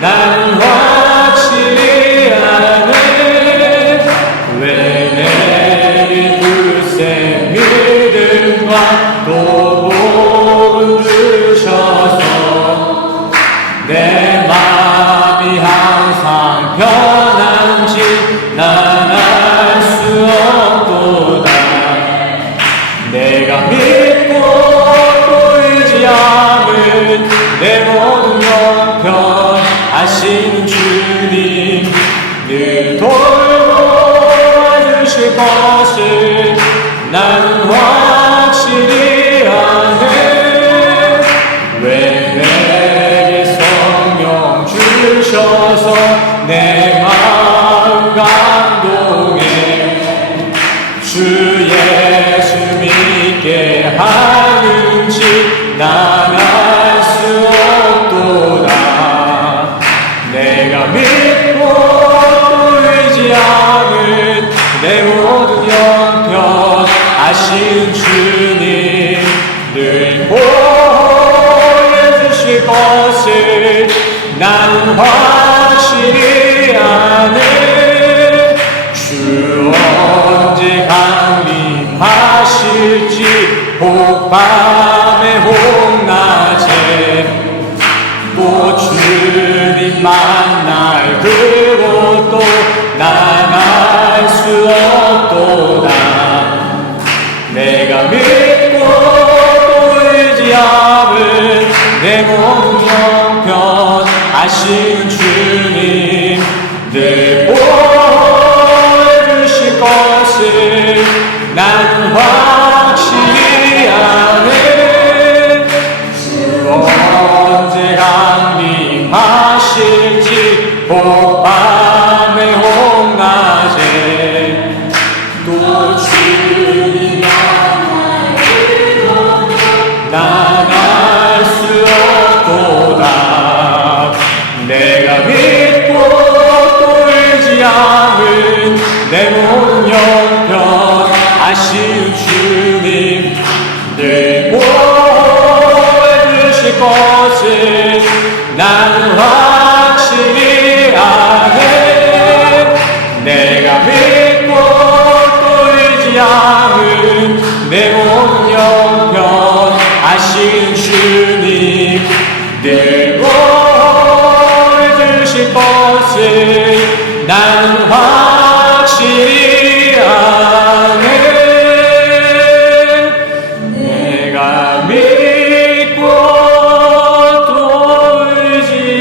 나는 확실히 아네. 왜 내게 둘세 믿음과 또 복음 주셔서 내 마음이 항상 편한지 난 알 수 없도다. 내가 믿고 또 의지함은 내 모든 형편 하시는 주님 늘 돌보아주실 것을 나는 확실히 아네. 왜 내게 성령 주셔서 내 마음 감동해 주 예수 믿게 하는지 난 알 수 없도다. 내가 믿고 또 의지함은 내 모든 형편 하신 주님 늘 보호해 주실 것을 나는 확실히 아네. 주 언제 강림하실지 혹밤에 혹낮에 또 주님 만날 그곳도 난 알 수 없도다. 내가 믿고 또 의지함은 내 모든 형편 하신 주님 늘 보호해 주실 것을 나는 확실히 아네. 주 언제 강림하실지 혹밤에 혹낮에 또 주님 난 알 수 없도다. 내가 믿고 또 의지함은 내 모든 형편 하신 주님 늘 보호해 주실 것을 나는 확실히 아네. 내가 믿고 또 의지함은 내 모든 형편 하신 주님 늘 보호해 주실 것을 나는 확실히 아네. 내가 믿고 또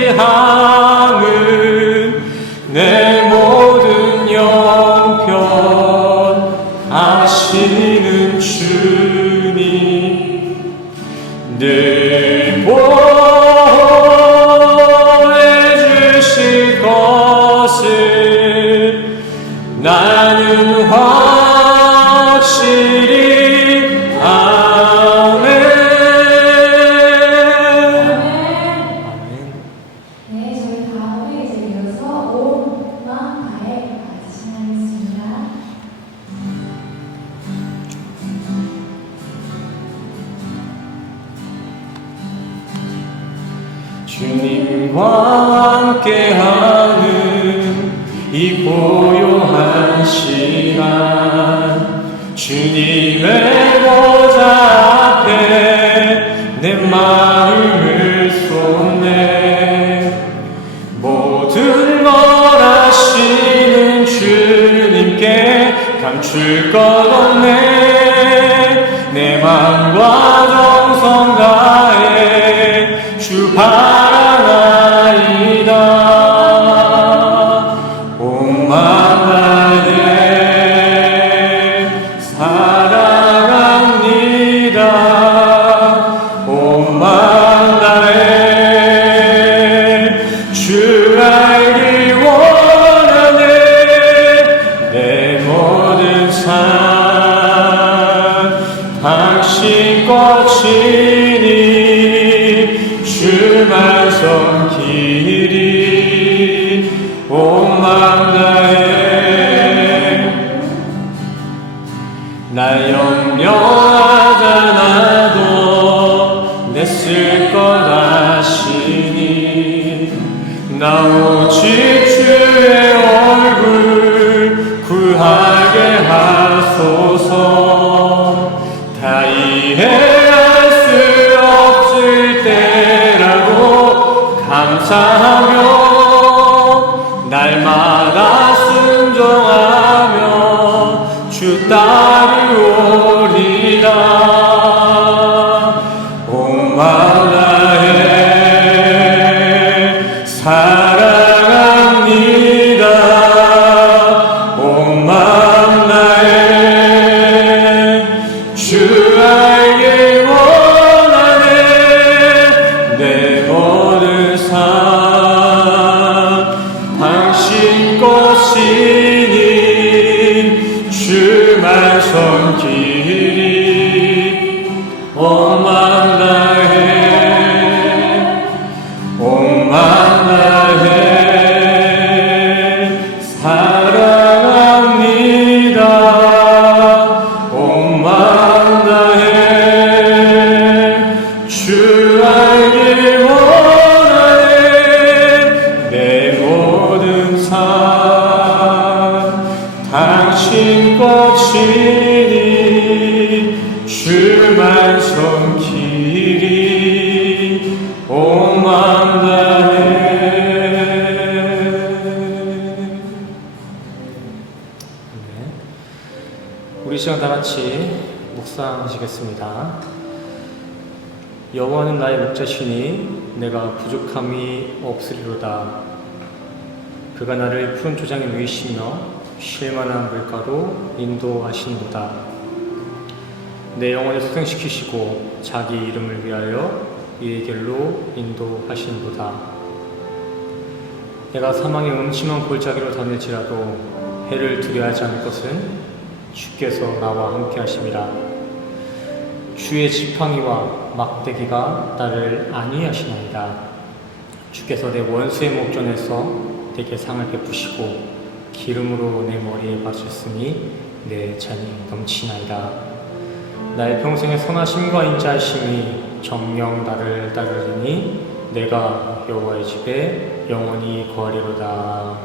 의지함은 내 모든 형편 하시는 주님 늘 보호해 주실 것을 나는 확실히 아멘. 네, 저희 다음에 이제 이어서 온 마음 다해 같이 신앙했습니다. 주님과 함께하는 이 고요한 시간 주님의 보좌 앞에 내 마음을 쏟네. 모든 걸 아시는 주님께 감출 것 없네. 내 마음과 정성 다해 주 바라나이다. 온 마음 다해 사랑합니다. 온 마음 다해 주 알기 원하네. 내 모든 삶 당신 꽃이니 주만 섬기리. 온 마음 다해 날 염려하잖아도 내 쓸 것 아시니 나 오직 주의 얼굴 구하게 하소서. 다 이해할 수 없을 때라도 감사하며 날마다 순종하며 주 따르오리라. 온 마음 다해 사랑합니다. 온 마음 다해 주 알길 원하네. 내 모든 삶 당신 것이니 주만 섬기리. 온 마음 다해 온 마음 다해 사랑합니다. 온 마음 다해 주 알길 원하네. 내 모든 삶 당신 것이니 주만 섬기리. 온 마음 다해. 우리 시간 다 같이 묵상하시겠습니다. 여호와는 나의 목자시니 내가 부족함이 없으리로다. 그가 나를 푸른 초장에 누이시며 쉴 만한 물가로 인도하시는도다. 내 영혼을 소생시키시고 자기 이름을 위하여 이의 길로 인도하시는도다. 내가 사망의 음침한 골짜기로 다닐지라도 해를 두려워하지 않을 것은 주께서 나와 함께 하심이라. 주의 지팡이와 막대기가 나를 안위하시나이다. 주께서 내 원수의 목전에서 내게 상을 베푸시고 기름으로 내 머리에 바르셨으니 내 잔이 넘치나이다. 나의 평생의 선하심과 인자하심이 정녕 나를 따르리니 내가 여호와의 집에 영원히 거하리로다.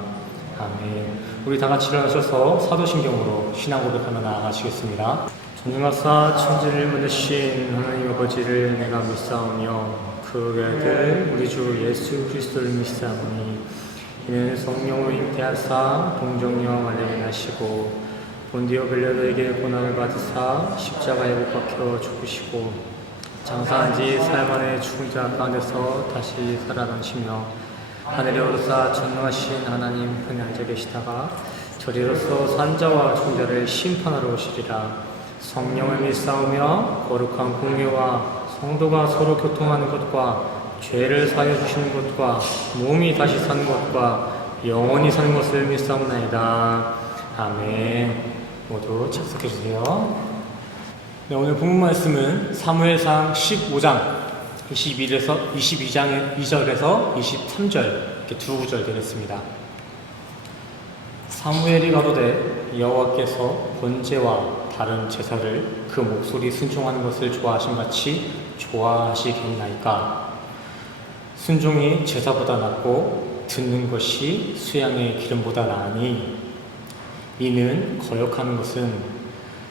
아멘. 우리 다 같이 일어나셔서 사도신경으로 신앙 고백하며 나아가시겠습니다. 전능하사 천지를 만드신 하나님 아버지를 내가 믿사오며 그 외아들 우리 주 예수 그리스도를 믿사오니 이는 성령으로 잉태하사 동정령 알레게 하시고 본디오 빌라도에게 고난을 받으사 십자가에 못 박혀 죽으시고 장사한 지 사흘 만에 죽은 자 가운데서 다시 살아나시며 하늘에 오르사 전능하신 하나님 편에 앉아 계시다가 저리로서 산자와 죽은 자를 심판하러 오시리라. 성령을 믿사오며 거룩한 공회와 성도가 서로 교통하는 것과 죄를 사하여 주시는 것과 몸이 다시 사는 것과 영원히 사는 것을 믿사옵나이다. 아멘. 모두 착석해 주세요. 네, 오늘 본문 말씀은 사무엘상 15장 22절에서 23절 이렇게 두 구절 되겠습니다. 사무엘이 가로되 여호와께서 번제와 다른 제사를 그 목소리 순종하는 것을 좋아하신 같이 좋아하시겠나이까. 순종이 제사보다 낫고 듣는 것이 수양의 기름보다 나으니 이는 거역하는 것은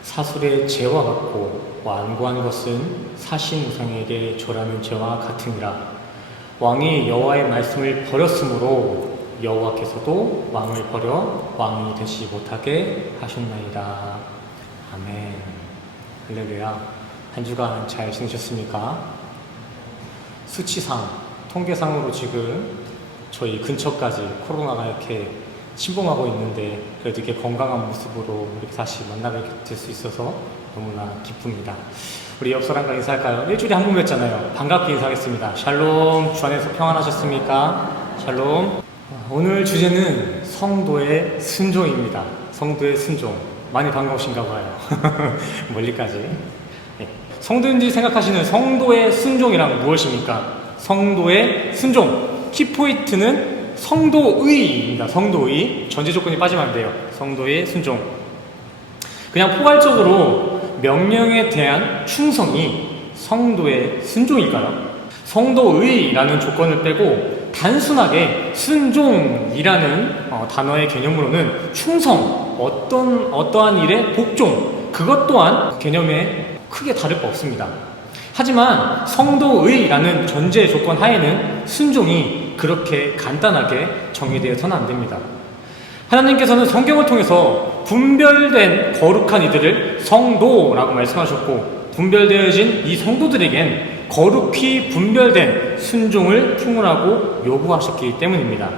사술의 죄와 같고 완고한 것은 사신 우상에게 절하는 죄와 같으니라. 왕이 여호와의 말씀을 버렸으므로 여호와께서도 왕을 버려 왕이 되지 못하게 하셨나이다. 아멘. 할렐루야. 한 주간 잘 지내셨습니까? 수치상, 통계상으로 지금 저희 근처까지 코로나가 이렇게 침범하고 있는데 그래도 이렇게 건강한 모습으로 이렇게 다시 만나게 될 수 있어서 너무나 기쁩니다. 우리 옆 사람과 인사할까요? 일주일에 한 번 뵙잖아요. 반갑게 인사하겠습니다. 샬롬. 주 안에서 평안하셨습니까? 샬롬. 오늘 주제는 성도의 순종입니다. 성도의 순종. 많이 반가우신가 봐요. 멀리까지. 네. 성도인지 생각하시는 성도의 순종이란 무엇입니까? 성도의 순종. 키포인트는 성도의입니다. 성도의. 전제 조건이 빠지면 안 돼요. 성도의 순종. 그냥 포괄적으로 명령에 대한 충성이 성도의 순종일까요? 성도의라는 조건을 빼고 단순하게 순종이라는 단어의 개념으로는 충성, 어떠한 일에 복종, 그것 또한 개념에 크게 다를 바 없습니다. 하지만 성도의라는 전제 조건 하에는 순종이 그렇게 간단하게 정의되어서는 안 됩니다. 하나님께서는 성경을 통해서 분별된 거룩한 이들을 성도라고 말씀하셨고, 분별되어진 이 성도들에겐 거룩히 분별된 순종을 품으라고 요구하셨기 때문입니다.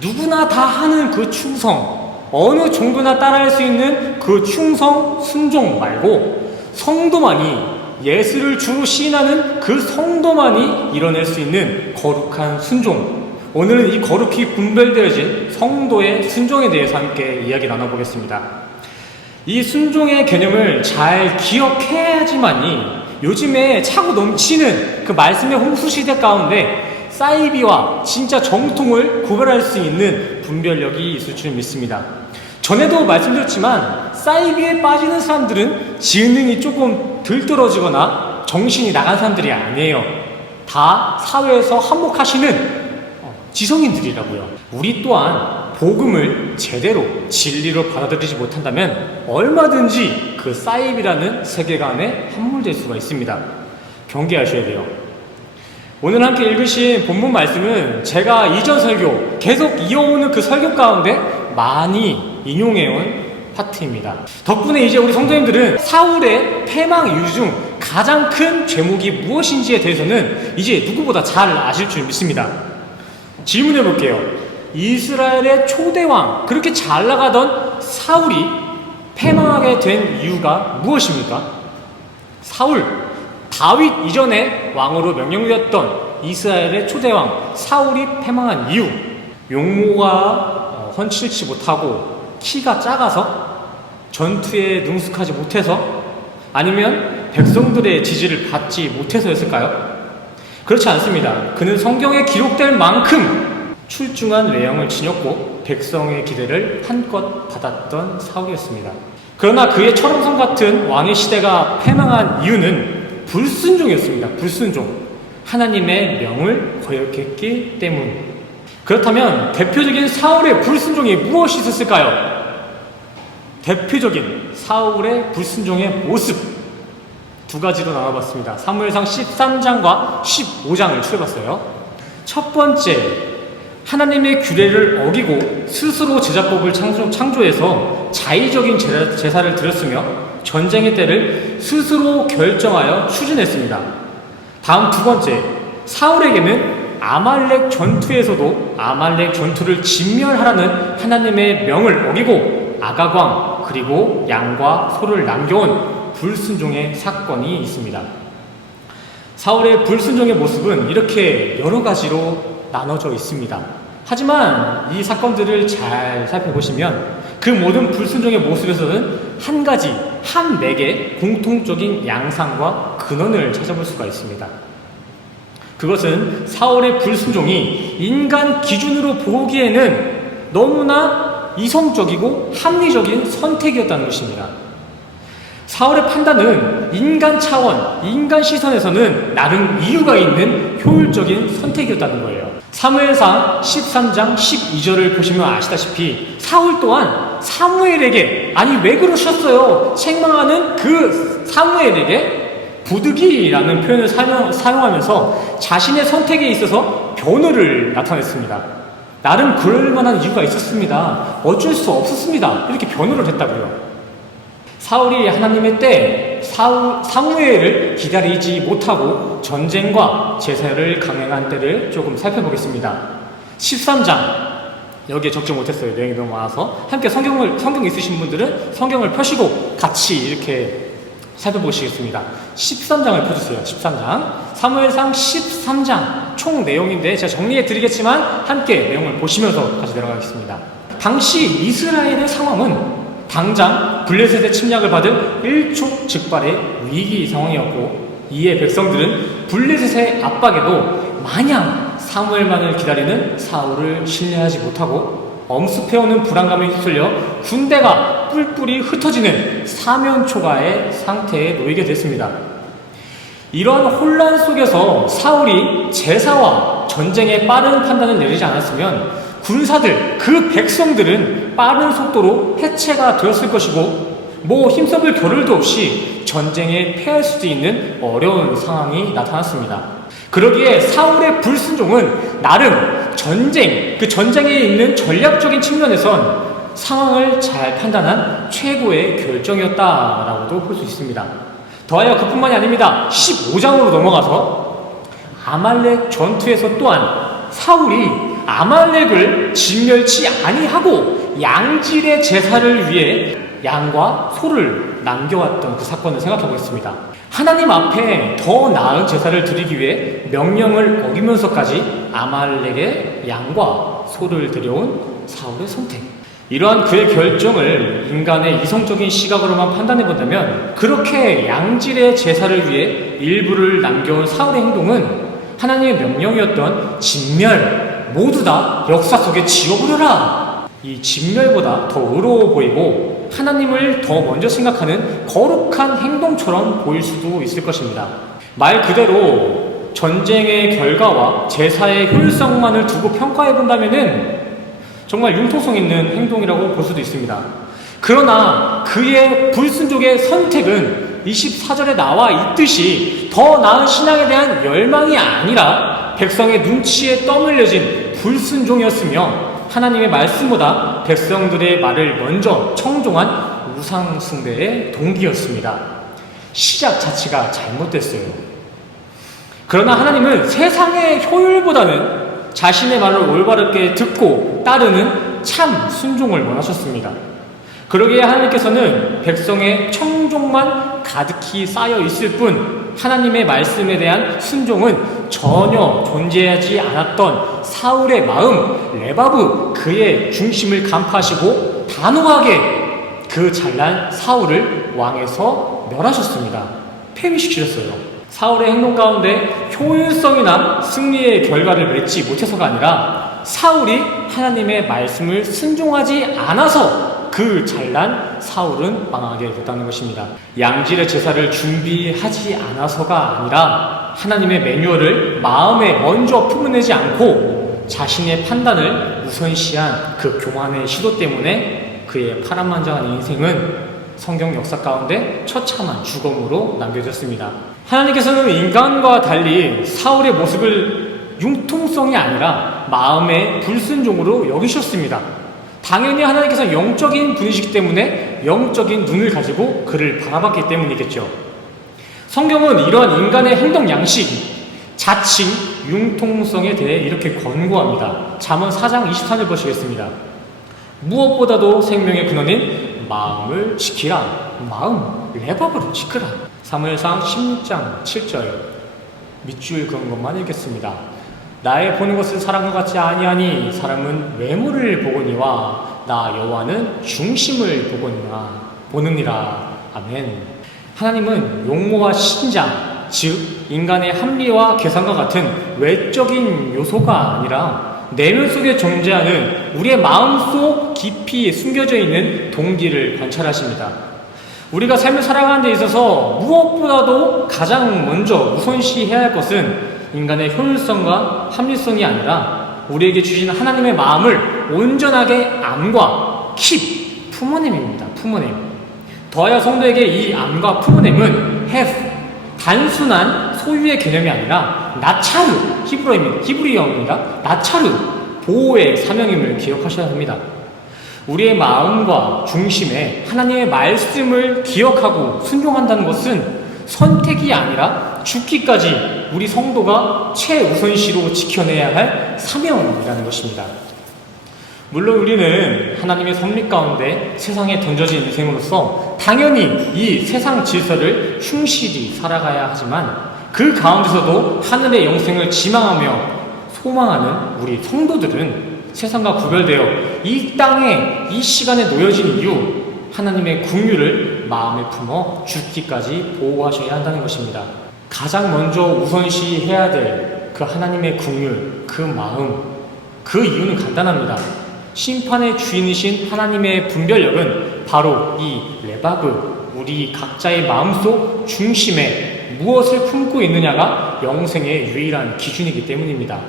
누구나 다 하는 그 충성, 어느 정도나 따라할 수 있는 그 충성, 순종 말고 성도만이, 예수를 주로 시인하는 그 성도만이 이뤄낼 수 있는 거룩한 순종, 오늘은 이 거룩히 분별되어진 성도의 순종에 대해서 함께 이야기 나눠보겠습니다. 이 순종의 개념을 잘 기억해야지만이 요즘에 차고 넘치는 그 말씀의 홍수시대 가운데 사이비와 진짜 정통을 구별할 수 있는 분별력이 있을 줄 믿습니다. 전에도 말씀드렸지만 사이비에 빠지는 사람들은 지능이 조금 덜 떨어지거나 정신이 나간 사람들이 아니에요. 다 사회에서 한몫하시는 지성인들이라고요. 우리 또한 복음을 제대로 진리로 받아들이지 못한다면 얼마든지 그 사이비라는 세계관에 함몰될 수가 있습니다. 경계하셔야 돼요. 오늘 함께 읽으신 본문 말씀은 제가 이전 설교 계속 이어오는 그 설교 가운데 많이 인용해온 파트입니다. 덕분에 이제 우리 성도님들은 사울의 패망 이유 중 가장 큰 죄목이 무엇인지에 대해서는 이제 누구보다 잘 아실 줄 믿습니다. 질문해 볼게요. 이스라엘의 초대왕, 그렇게 잘 나가던 사울이 패망하게 된 이유가 무엇입니까? 사울, 다윗 이전에 왕으로 명령되었던 이스라엘의 초대왕 사울이 패망한 이유, 용모가 훤칠치 못하고 키가 작아서, 전투에 능숙하지 못해서, 아니면 백성들의 지지를 받지 못해서였을까요? 그렇지 않습니다. 그는 성경에 기록될 만큼 출중한 외형을 지녔고 백성의 기대를 한껏 받았던 사울이었습니다. 그러나 그의 철옹성 같은 왕의 시대가 패망한 이유는 불순종이었습니다. 불순종. 하나님의 명을 거역했기 때문. 그렇다면 대표적인 사울의 불순종이 무엇이 있었을까요? 대표적인 사울의 불순종의 모습 두 가지로 나눠봤습니다. 사무엘상 13장과 15장을 추려봤어요. 첫 번째, 하나님의 규례를 어기고 스스로 제사법을 창조해서 자의적인 제사를 드렸으며 전쟁의 때를 스스로 결정하여 추진했습니다. 다음 두 번째, 사울에게는 아말렉 전투에서도 아말렉 전투를 진멸하라는 하나님의 명을 어기고 아가광 그리고 양과 소를 남겨온 불순종의 사건이 있습니다. 사울의 불순종의 모습은 이렇게 여러 가지로 나눠져 있습니다. 하지만 이 사건들을 잘 살펴보시면 그 모든 불순종의 모습에서는 한 가지, 한 맥의 공통적인 양상과 근원을 찾아볼 수가 있습니다. 그것은 사울의 불순종이 인간 기준으로 보기에는 너무나 이성적이고 합리적인 선택이었다는 것입니다. 사울의 판단은 인간 차원, 인간 시선에서는 나름 이유가 있는 효율적인 선택이었다는 거예요. 사무엘상 13장 12절을 보시면 아시다시피 사울 또한 사무엘에게, 아니 왜 그러셨어요? 책망하는 그 사무엘에게 부득이라는 표현을 사용하면서 자신의 선택에 있어서 변호를 나타냈습니다. 나름 그럴 만한 이유가 있었습니다. 어쩔 수 없었습니다. 이렇게 변호를 했다고요. 사울이 하나님의 때 사무엘을 기다리지 못하고 전쟁과 제사를 강행한 때를 조금 살펴보겠습니다. 13장, 여기에 적지 못했어요. 내용이 너무 많아서. 함께 성경 있으신 분들은 성경을 펴시고 같이 이렇게 살펴보시겠습니다. 13장을 펴주세요. 13장. 사무엘상 13장 총 내용인데 제가 정리해 드리겠지만 함께 내용을 보시면서 같이 내려가겠습니다. 당시 이스라엘의 상황은 당장 블레셋의 침략을 받을 일촉즉발의 위기 상황이었고, 이에 백성들은 블레셋의 압박에도 마냥 사무엘만을 기다리는 사울을 신뢰하지 못하고 엄습해오는 불안감에 휩쓸려 군대가 뿔뿔이 흩어지는 사면초가의 상태에 놓이게 됐습니다. 이런 혼란 속에서 사울이 제사와 전쟁에 빠른 판단을 내리지 않았으면 군사들, 그 백성들은 빠른 속도로 해체가 되었을 것이고 힘써볼 겨를도 없이 전쟁에 패할 수도 있는 어려운 상황이 나타났습니다. 그러기에 사울의 불순종은 나름 그 전쟁에 있는 전략적인 측면에선 상황을 잘 판단한 최고의 결정이었다라고도 볼 수 있습니다. 더하여 그뿐만이 아닙니다. 15장으로 넘어가서 아말렉 전투에서 또한 사울이 아말렉을 진멸치 아니하고 양질의 제사를 위해 양과 소를 남겨왔던 그 사건을 생각해 보겠습니다. 하나님 앞에 더 나은 제사를 드리기 위해 명령을 어기면서까지 아말렉의 양과 소를 데려온 사울의 선택. 이러한 그의 결정을 인간의 이성적인 시각으로만 판단해 본다면 그렇게 양질의 제사를 위해 일부를 남겨온 사울의 행동은 하나님의 명령이었던 진멸, 모두 다 역사 속에 지워버려라. 이 진멸보다 더 의로워 보이고 하나님을 더 먼저 생각하는 거룩한 행동처럼 보일 수도 있을 것입니다. 말 그대로 전쟁의 결과와 제사의 효율성만을 두고 평가해 본다면은 정말 융통성 있는 행동이라고 볼 수도 있습니다. 그러나 그의 불순종의 선택은 24절에 나와 있듯이 더 나은 신앙에 대한 열망이 아니라 백성의 눈치에 떠밀려진 불순종이었으며 하나님의 말씀보다 백성들의 말을 먼저 청종한 우상숭배의 동기였습니다. 시작 자체가 잘못됐어요. 그러나 하나님은 세상의 효율보다는 자신의 말을 올바르게 듣고 따르는 참 순종을 원하셨습니다. 그러기에 하나님께서는 백성의 청종만 가득히 쌓여 있을 뿐 하나님의 말씀에 대한 순종은 전혀 존재하지 않았던 사울의 마음, 레바브 그의 중심을 간파하시고 단호하게 그 잘난 사울을 왕에서 멸하셨습니다. 폐위시키셨어요. 사울의 행동 가운데 효율성이나 승리의 결과를 맺지 못해서가 아니라 사울이 하나님의 말씀을 순종하지 않아서 그 잘난 사울은 망하게 됐다는 것입니다. 양질의 제사를 준비하지 않아서가 아니라 하나님의 매뉴얼을 마음에 먼저 품어내지 않고 자신의 판단을 우선시한 그 교만의 시도 때문에 그의 파란만장한 인생은 성경 역사 가운데 처참한 죽음으로 남겨졌습니다. 하나님께서는 인간과 달리 사울의 모습을 융통성이 아니라 마음의 불순종으로 여기셨습니다. 당연히 하나님께서는 영적인 분이시기 때문에 영적인 눈을 가지고 그를 바라봤기 때문이겠죠. 성경은 이러한 인간의 행동 양식, 자칭 융통성에 대해 이렇게 권고합니다. 잠언 4장 23절 보시겠습니다. 무엇보다도 생명의 근원인 마음을 지키라. 마음, 레바브를 지키라. 사무엘상 16장 7절 밑줄 그은 것만 읽겠습니다. 나의 보는 것은 사람과 같지 아니하니 사람은 외모를 보거니와 나 여호와는 중심을 보느니라. 아멘. 하나님은 용모와 신장, 즉 인간의 합리와 계산과 같은 외적인 요소가 아니라 내면 속에 존재하는 우리의 마음속 깊이 숨겨져 있는 동기를 관찰하십니다. 우리가 삶을 살아가는 데 있어서 무엇보다도 가장 먼저 우선시해야 할 것은 인간의 효율성과 합리성이 아니라 우리에게 주신 하나님의 마음을 온전하게 암과 킵, 품어냄입니다. 품어냄. 더하여 성도에게 이 암과 품어냄은 have, 단순한 소유의 개념이 아니라 나차르, 히브리어입니다. 나차르, 보호의 사명임을 기억하셔야 합니다. 우리의 마음과 중심에 하나님의 말씀을 기억하고 순종한다는 것은 선택이 아니라 죽기까지 우리 성도가 최우선시로 지켜내야 할 사명이라는 것입니다. 물론 우리는 하나님의 섭리 가운데 세상에 던져진 인생으로서 당연히 이 세상 질서를 충실히 살아가야 하지만 그 가운데서도 하늘의 영생을 지망하며 소망하는 우리 성도들은 세상과 구별되어 이 땅에 이 시간에 놓여진 이유 하나님의 긍휼을 마음에 품어 죽기까지 보호하셔야 한다는 것입니다. 가장 먼저 우선시해야 될 그 하나님의 긍휼, 그 마음, 그 이유는 간단합니다. 심판의 주인이신 하나님의 분별력은 바로 이 레바브, 우리 각자의 마음속 중심에 무엇을 품고 있느냐가 영생의 유일한 기준이기 때문입니다.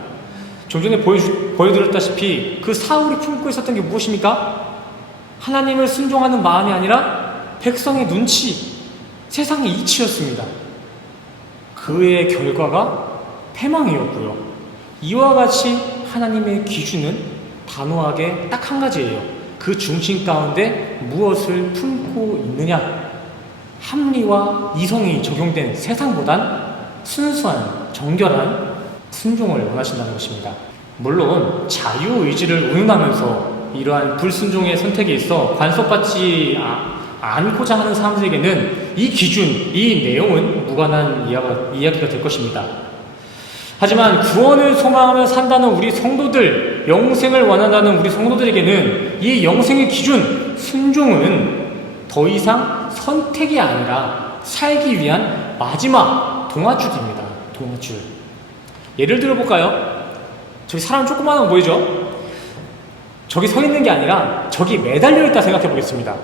좀 전에 보여드렸다시피 그 사울이 품고 있었던 게 무엇입니까? 하나님을 순종하는 마음이 아니라 백성의 눈치, 세상의 이치였습니다. 그의 결과가 패망이었고요. 이와 같이 하나님의 기준은 단호하게 딱 한 가지예요. 그 중심 가운데 무엇을 품고 있느냐. 합리와 이성이 적용된 세상보단 순수한, 정결한 순종을 원하신다는 것입니다. 물론 자유의지를 운운하면서 이러한 불순종의 선택에 있어 관섭받지 않고자 하는 사람들에게는 이 기준, 이 내용은 무관한 이야기가 될 것입니다. 하지만 구원을 소망하며 산다는 우리 성도들, 영생을 원한다는 우리 성도들에게는 이 영생의 기준, 순종은 더 이상 선택이 아니라 살기 위한 마지막 동아줄입니다. 동아줄. 예를 들어볼까요? 저기 사람 조그마한 거 보이죠? 저기 서 있는 게 아니라 저기 매달려 있다 생각해 보겠습니다.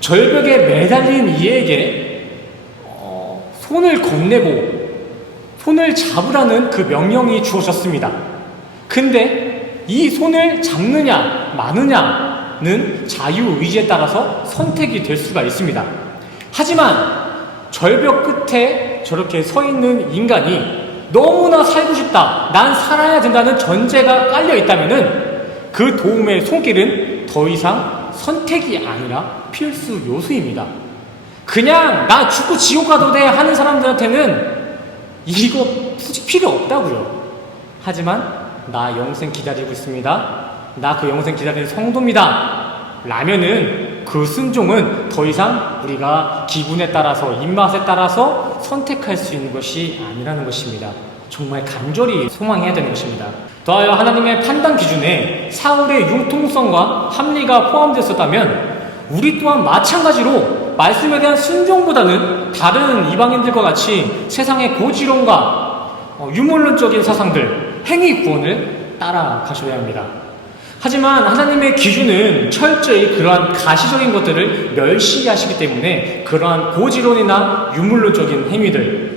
절벽에 매달린 이에게 손을 건네고 손을 잡으라는 그 명령이 주어졌습니다. 근데 이 손을 잡느냐 마느냐는 자유의지에 따라서 선택이 될 수가 있습니다. 하지만 절벽 끝에 저렇게 서 있는 인간이 너무나 살고 싶다, 난 살아야 된다는 전제가 깔려 있다면은 그 도움의 손길은 더 이상 선택이 아니라 필수 요소입니다. 그냥 나 죽고 지옥 가도 돼 하는 사람들한테는 이거 굳이 필요 없다고요. 하지만 나 영생 기다리고 있습니다, 나 그 영생 기다리는 성도입니다 라면은 그 순종은 더 이상 우리가 기분에 따라서 입맛에 따라서 선택할 수 있는 것이 아니라는 것입니다. 정말 간절히 소망해야 되는 것입니다. 더하여 하나님의 판단 기준에 사울의 융통성과 합리가 포함되었다면 우리 또한 마찬가지로 말씀에 대한 순종보다는 다른 이방인들과 같이 세상의 고지론과 유물론적인 사상들, 행위 구원을 따라가셔야 합니다. 하지만 하나님의 기준은 철저히 그러한 가시적인 것들을 멸시하시기 때문에 그러한 고지론이나 유물론적인 행위들,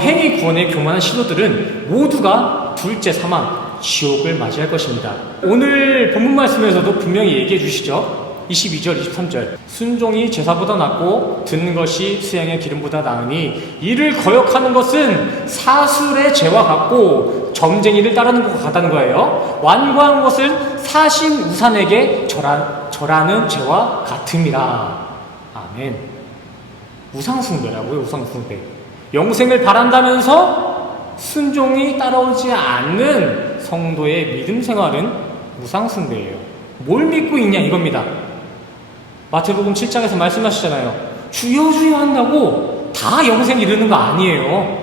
행위 구원의 교만한 시도들은 모두가 둘째 사망, 지옥을 맞이할 것입니다. 오늘 본문 말씀에서도 분명히 얘기해 주시죠. 22절, 23절. 순종이 제사보다 낫고 듣는 것이 수양의 기름보다 나으니 이를 거역하는 것은 사술의 죄와 같고 점쟁이를 따르는 것과 같다는 거예요. 완고한 것은 사신 우산에게 절하는 죄와 같음이라. 아멘. 우상숭배라고요. 우상숭배. 영생을 바란다면서 순종이 따라오지 않는 성도의 믿음 생활은 우상숭배예요. 뭘 믿고 있냐 이겁니다. 마태복음 7장에서 말씀하시잖아요. 주여 주여 한다고 다 영생 이르는 거 아니에요.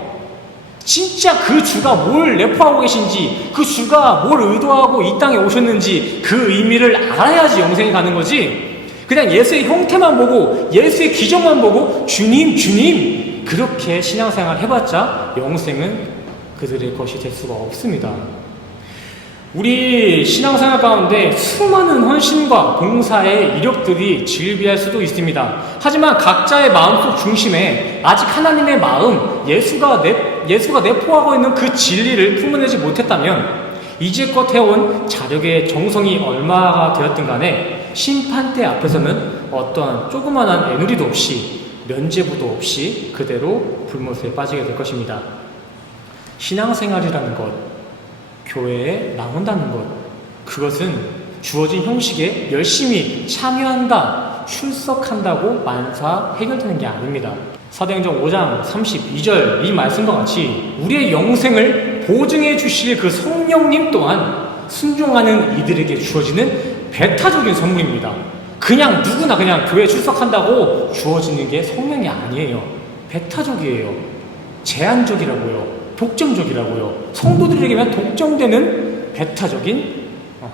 진짜 그 주가 뭘 내포하고 계신지, 그 주가 뭘 의도하고 이 땅에 오셨는지 그 의미를 알아야지 영생이 가는 거지. 그냥 예수의 형태만 보고 예수의 기적만 보고 주님 주님 그렇게 신앙생활 해봤자 영생은 그들의 것이 될 수가 없습니다. 우리 신앙생활 가운데 수많은 헌신과 봉사의 이력들이 질비할 수도 있습니다. 하지만 각자의 마음속 중심에 아직 하나님의 마음, 예수가 내포하고 있는 그 진리를 품어내지 못했다면 이제껏 해온 자력의 정성이 얼마가 되었든 간에 심판대 앞에서는 어떠한 조그만한 애누리도 없이 면죄부도 없이 그대로 불못에 빠지게 될 것입니다. 신앙생활이라는 것, 교회에 나온다는 것, 그것은 주어진 형식에 열심히 참여한다, 출석한다고 만사 해결되는 게 아닙니다. 사도행전 5장 32절 이 말씀과 같이 우리의 영생을 보증해 주실 그 성령님 또한 순종하는 이들에게 주어지는 배타적인 선물입니다. 그냥 누구나 그냥 교회에 출석한다고 주어지는 게 성령이 아니에요. 배타적이에요. 제한적이라고요. 독점적이라고요. 성도들에게만 독점되는 배타적인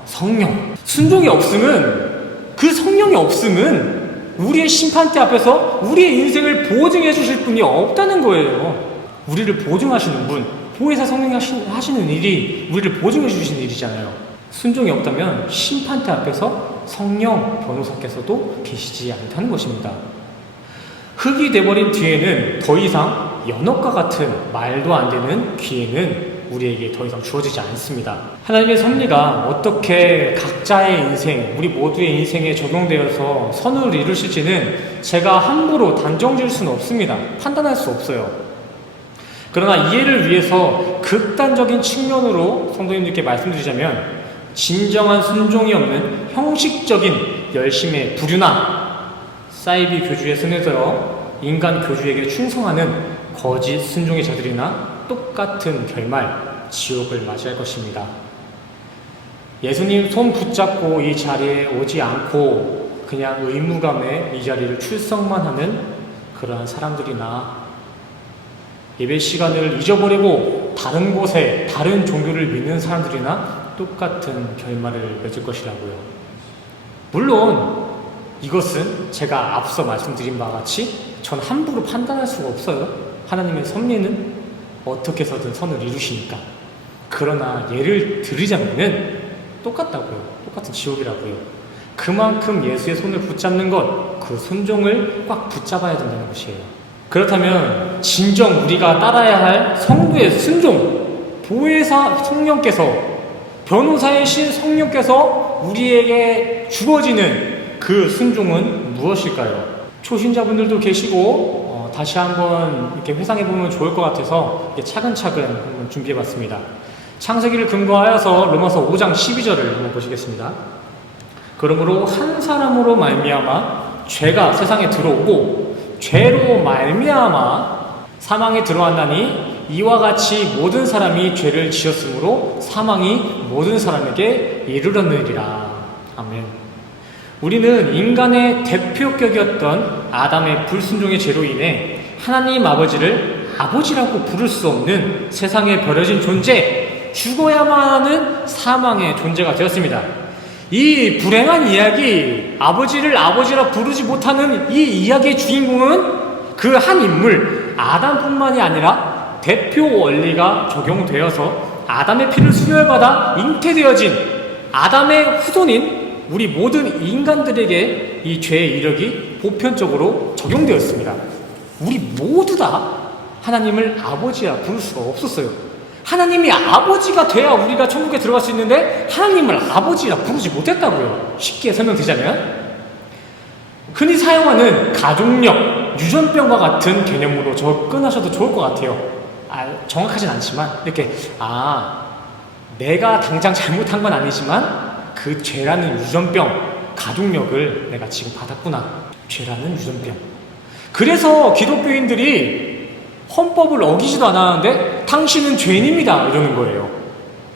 성령. 순종이 없으면, 그 성령이 없으면 우리의 심판대 앞에서 우리의 인생을 보증해 주실 분이 없다는 거예요. 우리를 보증하시는 분, 보혜사 성령이 하시는 일이 우리를 보증해 주시는 일이잖아요. 순종이 없다면 심판대 앞에서 성령 변호사께서도 계시지 않다는 것입니다. 흙이 돼버린 뒤에는 더 이상 연옥과 같은 말도 안 되는 기회는 우리에게 더 이상 주어지지 않습니다. 하나님의 섭리가 어떻게 각자의 인생, 우리 모두의 인생에 적용되어서 선을 이루실지는 제가 함부로 단정 지을 수는 없습니다. 판단할 수 없어요. 그러나 이해를 위해서 극단적인 측면으로 성도님들께 말씀드리자면 진정한 순종이 없는 형식적인 열심의 부류나 사이비 교주에 순회되어 인간 교주에게 충성하는 거짓 순종의 자들이나 똑같은 결말, 지옥을 맞이할 것입니다. 예수님 손 붙잡고 이 자리에 오지 않고 그냥 의무감에 이 자리를 출석만 하는 그러한 사람들이나 예배 시간을 잊어버리고 다른 곳에 다른 종교를 믿는 사람들이나 똑같은 결말을 맺을 것이라고요. 물론 이것은 제가 앞서 말씀드린 바와 같이 전 함부로 판단할 수가 없어요. 하나님의 섭리는 어떻게 해서든 선을 이루시니까. 그러나 예를 들자면은 똑같다고요. 똑같은 지옥이라고요. 그만큼 예수의 손을 붙잡는 것, 그 순종을 꽉 붙잡아야 된다는 것이에요. 그렇다면 진정 우리가 따라야 할 성도의 순종, 보혜사 성령께서, 변호사이신 성령께서 우리에게 주어지는 그 순종은 무엇일까요? 초신자분들도 계시고 다시 한번 이렇게 회상해보면 좋을 것 같아서 이렇게 차근차근 한번 준비해봤습니다. 창세기를 근거하여서 로마서 5장 12절을 한번 보시겠습니다. 그러므로 한 사람으로 말미암아 죄가 세상에 들어오고 죄로 말미암아 사망에 들어왔나니 이와 같이 모든 사람이 죄를 지었으므로 사망이 모든 사람에게 이르렀느니라. 아멘. 우리는 인간의 대표격이었던 아담의 불순종의 죄로 인해 하나님 아버지를 아버지라고 부를 수 없는 세상에 버려진 존재, 죽어야만 하는 사망의 존재가 되었습니다. 이 불행한 이야기, 아버지를 아버지라 부르지 못하는 이 이야기의 주인공은 그 한 인물, 아담뿐만이 아니라 대표 원리가 적용되어서 아담의 피를 수혈받아 잉태되어진 아담의 후손인 우리 모든 인간들에게 이 죄의 이력이 보편적으로 적용되었습니다. 우리 모두 다 하나님을 아버지라 부를 수가 없었어요. 하나님이 아버지가 돼야 우리가 천국에 들어갈 수 있는데 하나님을 아버지라 부르지 못했다고요. 쉽게 설명드리자면 흔히 사용하는 가족력, 유전병과 같은 개념으로 접근하셔도 좋을 것 같아요. 정확하진 않지만 이렇게 내가 당장 잘못한 건 아니지만 그 죄라는 유전병, 가족력을 내가 지금 받았구나. 죄라는 유전병. 그래서 기독교인들이 헌법을 어기지도 않았는데 당신은 죄인입니다 이러는 거예요.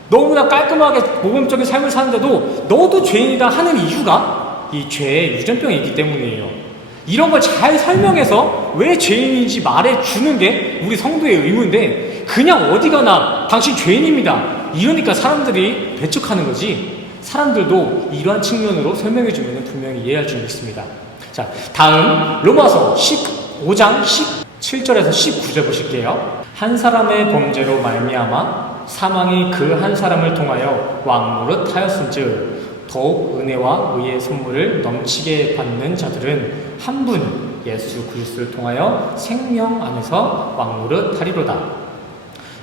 너무나 깔끔하게 모범적인 삶을 사는데도 너도 죄인이다 하는 이유가 이 죄의 유전병이 있기 때문이에요. 이런 걸 잘 설명해서 왜 죄인인지 말해주는 게 우리 성도의 의무인데 그냥 어디 가나 당신 죄인입니다 이러니까 사람들이 배척하는 거지. 사람들도 이러한 측면으로 설명해주면 분명히 이해할 줄 믿습니다. 자, 다음 로마서 15장 17절에서 19절 보실게요. 한 사람의 범죄로 말미암아 사망이 그 한 사람을 통하여 왕노릇 하였은즉 더욱 은혜와 의의 선물을 넘치게 받는 자들은 한 분 예수 그리스도를 통하여 생명 안에서 왕노릇 하리로다.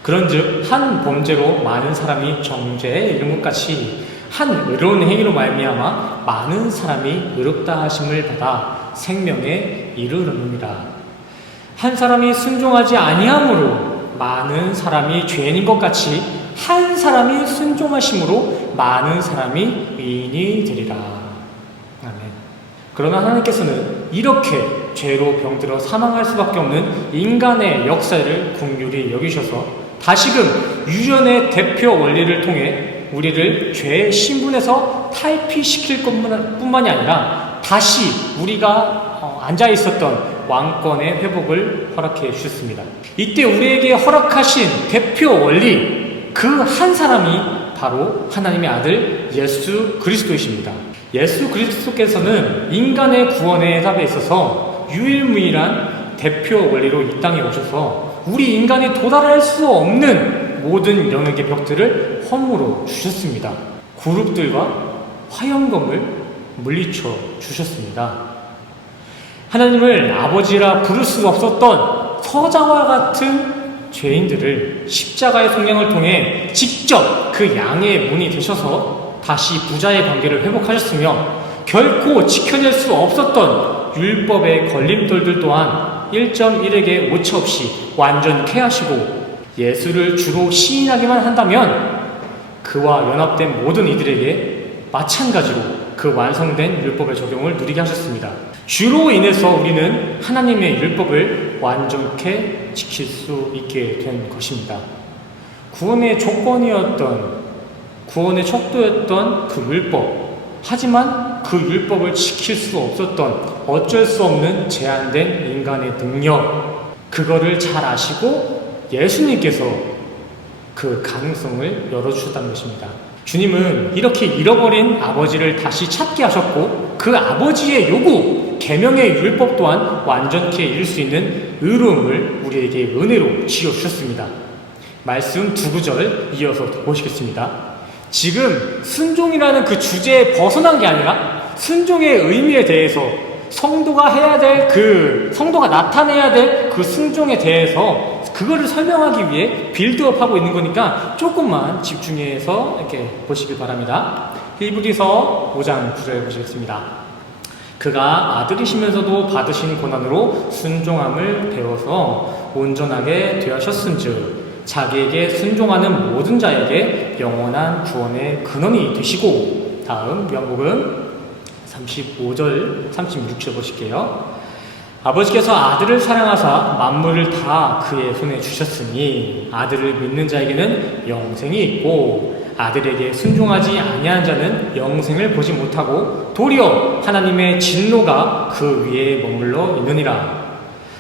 그런즉 한 범죄로 많은 사람이 정죄에 이른 것 같이 한 의로운 행위로 말미암아 많은 사람이 의롭다 하심을 받아 생명에 이르느니라. 한 사람이 순종하지 아니함으로 많은 사람이 죄인인 것 같이 한 사람이 순종하심으로 많은 사람이 의인이 되리라. 아멘. 그러나 하나님께서는 이렇게 죄로 병들어 사망할 수밖에 없는 인간의 역사를 긍휼히 여기셔서 다시금 유전의 대표 원리를 통해 우리를 죄의 신분에서 탈피시킬 것뿐만이 아니라 다시 우리가 앉아있었던 왕권의 회복을 허락해 주셨습니다. 이때 우리에게 허락하신 대표 원리, 그 한 사람이 바로 하나님의 아들 예수 그리스도이십니다. 예수 그리스도께서는 인간의 구원의 답에 있어서 유일무이한 대표 원리로 이 땅에 오셔서 우리 인간이 도달할 수 없는 모든 영역의 벽들을 허물어 주셨습니다. 그룹들과 화영검을 물리쳐 주셨습니다. 하나님을 아버지라 부를 수 없었던 서자와 같은 죄인들을 십자가의 속량을 통해 직접 그 양의 문이 되셔서 다시 부자의 관계를 회복하셨으며, 결코 지켜낼 수 없었던 율법의 걸림돌들 또한 1.1에게 오차없이 완전케 하시고, 예수를 주로 시인하기만 한다면 그와 연합된 모든 이들에게 마찬가지로 그 완성된 율법의 적용을 누리게 하셨습니다. 주로 인해서 우리는 하나님의 율법을 완전케 지킬 수 있게 된 것입니다. 구원의 조건이었던, 구원의 척도였던 그 율법, 하지만 그 율법을 지킬 수 없었던 어쩔 수 없는 제한된 인간의 능력, 그거를 잘 아시고 예수님께서 그 가능성을 열어주셨다는 것입니다. 주님은 이렇게 잃어버린 아버지를 다시 찾게 하셨고, 그 아버지의 요구, 계명의 율법 또한 완전케 이룰 수 있는 의로움을 우리에게 은혜로 지어주셨습니다. 말씀 2구절 이어서 보시겠습니다. 지금 순종이라는 그 주제에 벗어난 게 아니라 순종의 의미에 대해서, 성도가 해야 될 성도가 나타내야 될 그 순종에 대해서 그거를 설명하기 위해 빌드업하고 있는 거니까 조금만 집중해서 이렇게 보시길 바랍니다. 히브리서 5장 9절 보시겠습니다. 그가 아들이시면서도 받으신 고난으로 순종함을 배워서 온전하게 되하셨은즉 자기에게 순종하는 모든 자에게 영원한 구원의 근원이 되시고, 다음 요한복음 35절 36절 보실게요. 아버지께서 아들을 사랑하사 만물을 다 그의 손에 주셨으니 아들을 믿는 자에게는 영생이 있고, 아들에게 순종하지 아니한 자는 영생을 보지 못하고 도리어 하나님의 진노가 그 위에 머물러 있느니라.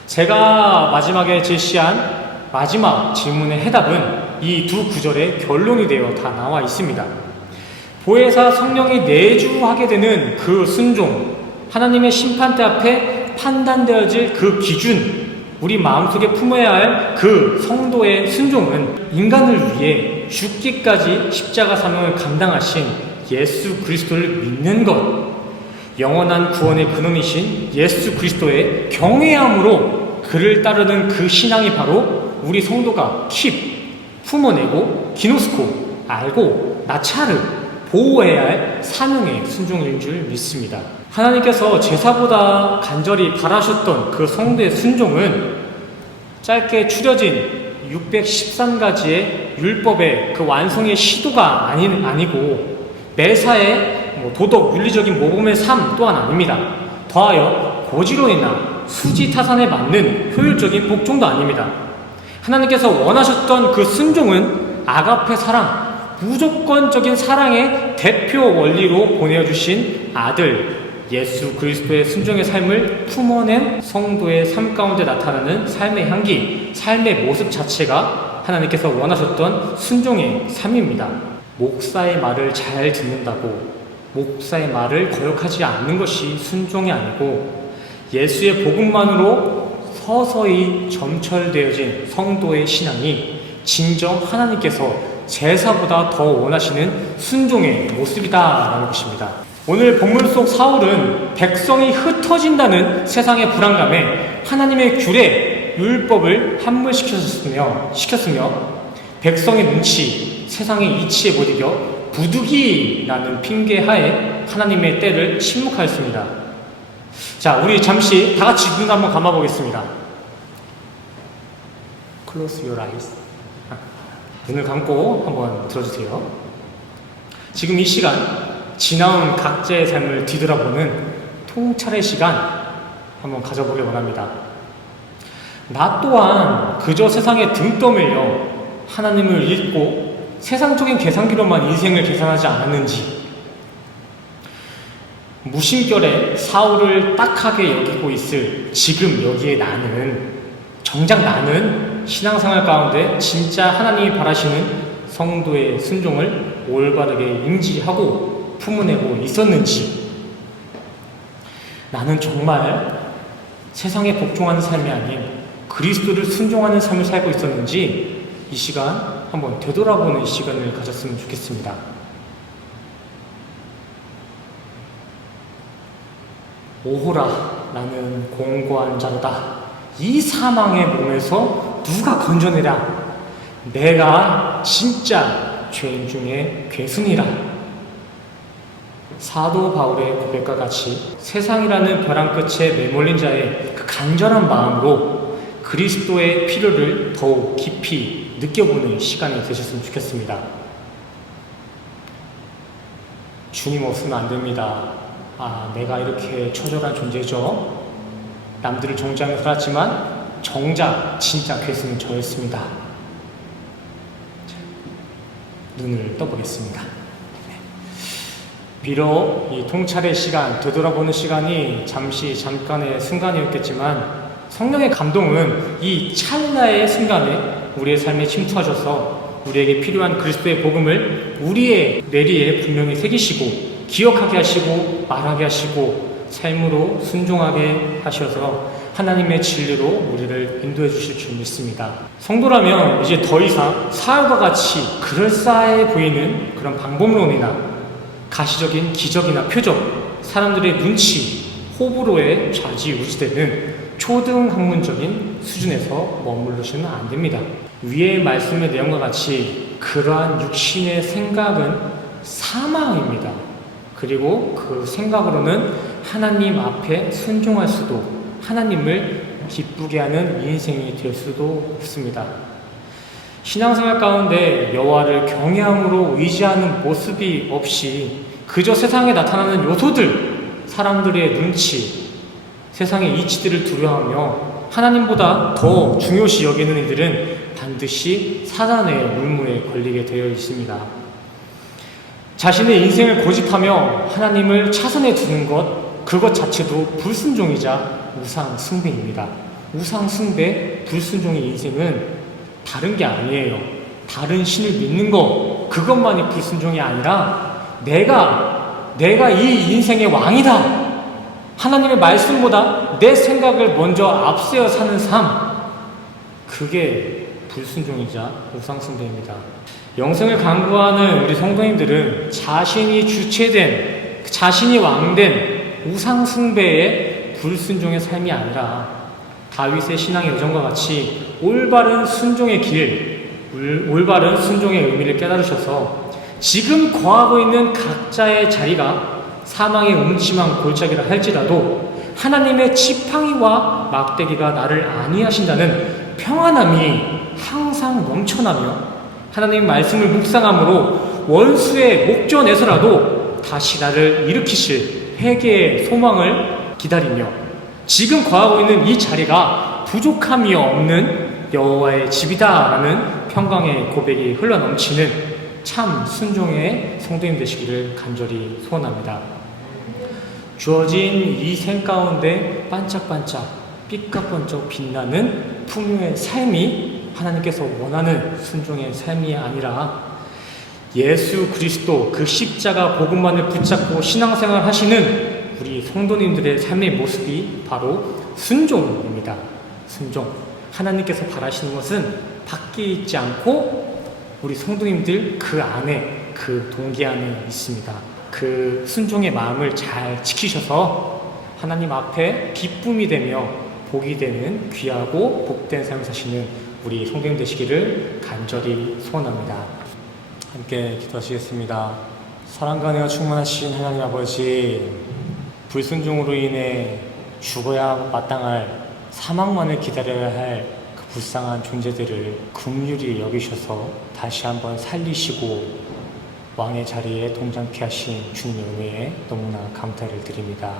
제가 마지막에 제시한 마지막 질문의 해답은 이 두 구절의 결론이 되어 다 나와 있습니다. 보혜사 성령이 내주하게 되는 그 순종, 하나님의 심판대 앞에 판단되어질 그 기준, 우리 마음속에 품어야 할 그 성도의 순종은 인간을 위해 죽기까지 십자가 사명을 감당하신 예수 그리스도를 믿는 것, 영원한 구원의 근원이신 예수 그리스도의 경외함으로 그를 따르는 그 신앙이 바로 우리 성도가 품어내고 기노스코, 알고 나차르, 보호해야 할 사명의 순종인 줄 믿습니다. 하나님께서 제사보다 간절히 바라셨던 그 성도의 순종은 짧게 추려진 613가지의 율법의 그 완성의 시도가 아니고 매사의 도덕, 윤리적인 모범의 삶 또한 아닙니다. 더하여 고지론이나 수지타산에 맞는 효율적인 복종도 아닙니다. 하나님께서 원하셨던 그 순종은 아가페 사랑, 무조건적인 사랑의 대표 원리로 보내주신 아들 예수 그리스도의 순종의 삶을 품어낸 성도의 삶 가운데 나타나는 삶의 향기, 삶의 모습 자체가 하나님께서 원하셨던 순종의 삶입니다. 목사의 말을 잘 듣는다고 목사의 말을 거역하지 않는 것이 순종이 아니고, 예수의 복음만으로 서서히 점철되어진 성도의 신앙이 진정 하나님께서 제사보다 더 원하시는 순종의 모습이다라는 것입니다. 오늘 본문 속 사울은 백성이 흩어진다는 세상의 불안감에 하나님의 규례, 율법을 함몰시켰으며 백성의 눈치, 세상의 이치에 못 이겨 부득이라는 핑계하에 하나님의 때를 침묵하였습니다. 자, 우리 잠시 다 같이 눈 한번 감아보겠습니다. Close your eyes. 눈을 감고 한번 들어주세요. 지금 이 시간 지나온 각자의 삶을 뒤돌아보는 통찰의 시간 한번 가져보길 원합니다. 나 또한 그저 세상에 등 떠밀려 하나님을 잊고 세상적인 계산기로만 인생을 계산하지 않았는지, 무심결에 사울을 딱하게 여기고 있을 지금 여기에 정작 나는 신앙생활 가운데 진짜 하나님이 바라시는 성도의 순종을 올바르게 인지하고 품어내고 있었는지, 나는 정말 세상에 복종하는 삶이 아닌 그리스도를 순종하는 삶을 살고 있었는지 이 시간 한번 되돌아보는 시간을 가졌으면 좋겠습니다. 오호라 나는 공고한 자로다. 이 사망의 몸에서 누가 건져내랴. 내가 진짜 죄인 중에 괴순이라. 사도 바울의 고백과 같이 세상이라는 벼랑 끝에 매몰린 자의 그 간절한 마음으로 그리스도의 필요를 더욱 깊이 느껴보는 시간이 되셨으면 좋겠습니다. 주님 없으면 안 됩니다. 내가 이렇게 처절한 존재죠. 남들을 정죄하며 살았지만 정작 진짜 괴수는 저였습니다. 눈을 떠보겠습니다. 비록 이 통찰의 시간, 되돌아보는 시간이 잠깐의 순간이었겠지만 성령의 감동은 이 찰나의 순간에 우리의 삶에 침투하셔서 우리에게 필요한 그리스도의 복음을 우리의 뇌리에 분명히 새기시고 기억하게 하시고 말하게 하시고 삶으로 순종하게 하셔서 하나님의 진리로 우리를 인도해 주실 줄 믿습니다. 성도라면 이제 더 이상 사울과 같이 그럴싸해 보이는 그런 방법론이나 가시적인 기적이나 표적, 사람들의 눈치, 호불호에 좌지우지되는 초등학문적인 수준에서 머무르시면 안 됩니다. 위의 말씀의 내용과 같이 그러한 육신의 생각은 사망입니다. 그리고 그 생각으로는 하나님 앞에 순종할 수도, 하나님을 기쁘게 하는 인생이 될 수도 없습니다. 신앙생활 가운데 여호와를 경외함으로 의지하는 모습이 없이 그저 세상에 나타나는 요소들, 사람들의 눈치, 세상의 이치들을 두려워하며 하나님보다 더 중요시 여기는 이들은 반드시 사단의 물무에 걸리게 되어 있습니다. 자신의 인생을 고집하며 하나님을 차선에 두는 것, 그것 자체도 불순종이자 우상숭배입니다. 우상숭배, 불순종의 인생은 다른 게 아니에요. 다른 신을 믿는 거, 그것만이 불순종이 아니라 내가 이 인생의 왕이다. 하나님의 말씀보다 내 생각을 먼저 앞세워 사는 삶, 그게 불순종이자 우상숭배입니다. 영생을 강구하는 우리 성도님들은 자신이 주체된, 자신이 왕된 우상숭배의 불순종의 삶이 아니라 다윗의 신앙의 여정과 같이 올바른 순종의 길, 올바른 순종의 의미를 깨달으셔서 지금 거하고 있는 각자의 자리가 사망의 음침한 골짜기라 할지라도 하나님의 지팡이와 막대기가 나를 안위하신다는 평안함이 항상 넘쳐나며 하나님 말씀을 묵상함으로 원수의 목전에서라도 다시 나를 일으키실 회개의 소망을 기다리며 지금 거하고 있는 이 자리가 부족함이 없는 여호와의 집이다라는 평강의 고백이 흘러넘치는 참 순종의 성도님 되시기를 간절히 소원합니다. 주어진 이 생 가운데 반짝반짝 삐까번쩍 빛나는 풍요의 삶이 하나님께서 원하는 순종의 삶이 아니라 예수 그리스도 그 십자가 복음만을 붙잡고 신앙생활 하시는 우리 성도님들의 삶의 모습이 바로 순종입니다. 순종. 하나님께서 바라시는 것은 밖에 있지 않고 우리 성도님들 그 안에, 그 동기 안에 있습니다. 그 순종의 마음을 잘 지키셔서 하나님 앞에 기쁨이 되며 복이 되는 귀하고 복된 삶을 사시는 우리 성도님 되시기를 간절히 소원합니다. 함께 기도하시겠습니다. 사랑과 은혜가 충만하신 하나님 아버지, 불순종으로 인해 죽어야 마땅할 사망만을 기다려야 할 그 불쌍한 존재들을 긍휼히 여기셔서 다시 한번 살리시고 왕의 자리에 동장케 하신 주님의 은혜에 너무나 감사를 드립니다.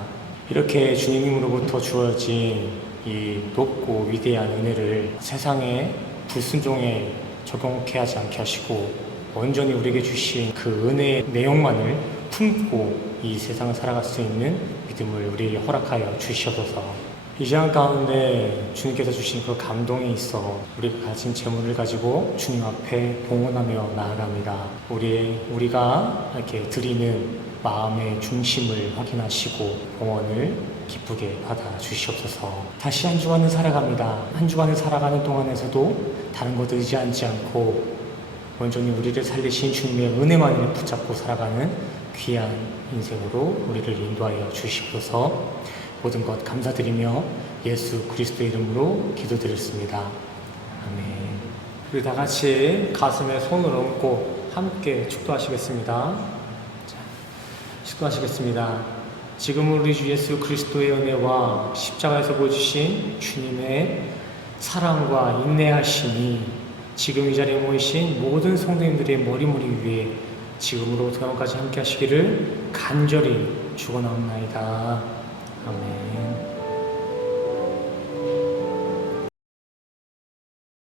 이렇게 주님으로부터 주어진 이 높고 위대한 은혜를 세상에 불순종에 적용케 하지 않게 하시고 온전히 우리에게 주신 그 은혜의 내용만을 품고 이 세상을 살아갈 수 있는 믿음을 우리에게 허락하여 주시옵소서. 이 시간 가운데 주님께서 주신 그 감동이 있어 우리가 가진 재물을 가지고 주님 앞에 봉헌하며 나아갑니다. 우리가 이렇게 드리는 마음의 중심을 확인하시고 봉헌을 기쁘게 받아 주시옵소서. 다시 한 주간을 살아갑니다. 한 주간을 살아가는 동안에서도 다른 것 의지하지 않고 온전히 우리를 살리신 주님의 은혜만을 붙잡고 살아가는 귀한 인생으로 우리를 인도하여 주시옵소서. 모든 것 감사드리며 예수 그리스도의 이름으로 기도드렸습니다. 아멘. 우리 다 같이 가슴에 손을 얹고 함께 축도하시겠습니다. 자, 축도하시겠습니다. 지금 우리 주 예수 그리스도의 은혜와 십자가에서 보여주신 주님의 사랑과 인내하심이 지금 이 자리에 모이신 모든 성도님들의 머리머리 위에 지금으로부터 영원까지 함께 하시기를 간절히 축원하옵나이다. 아멘.